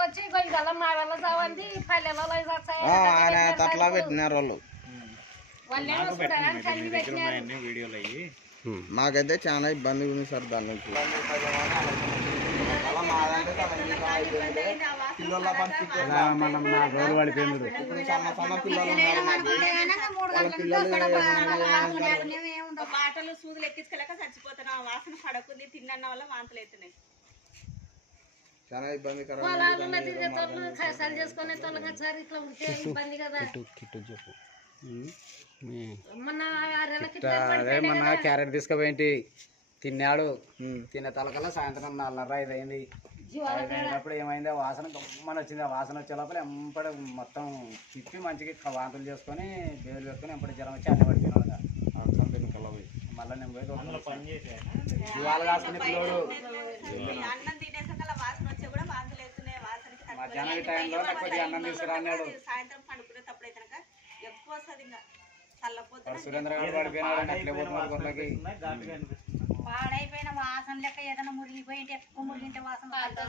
వచ్చి గొయ్యల మా వల్ల చావంది పల్లెలలో ఆయన తట్లా పెట్టినారు వాళ్ళు మాకైతే చాలా ఇబ్బంది ఉంది సార్ దాని నుంచి పిల్లల పరిస్థితి బాటలు సూదులు ఎక్కించుకోలేక చచ్చిపోతున్నాం వాసన పడకుంది తిన్న వల్ల వాంతులు అవుతున్నాయి చాలా ఇబ్బందికరం అదే మొన్న క్యారెట్ తీసుకుపోయింటి తిన్నాడు తిన్న తలకల్లా సాయంత్రం 4:30 అయింది అయినప్పుడు ఏమైంది వాసన గమ్మని వచ్చింది ఆ వాసన వచ్చే లోపల ఎంపడి మొత్తం తిప్పి మంచిగా వాంతులు చేసుకొని బేలు పెట్టుకొని ఎంపటి జ్వరం వచ్చి అన్ని పడిపోయినాడు మళ్ళీ నేను పోయి ఇవాళ కాసుకునే పిల్లోడు మధ్యాహ్నం ఈ టైంలో కొద్దిగా అన్నం తీసుకురాన్నాడు ఎక్కువ వస్తుంది ఇంకా సురేంద్ర గారు పడిపోయినాడు అట్లే పోతున్నాడు గొర్రెలకి పాడైపోయిన వాసన లెక్క ఏదైనా మురిగిపోయింటే ఎక్కువ మురిగింటే వాసన వాసన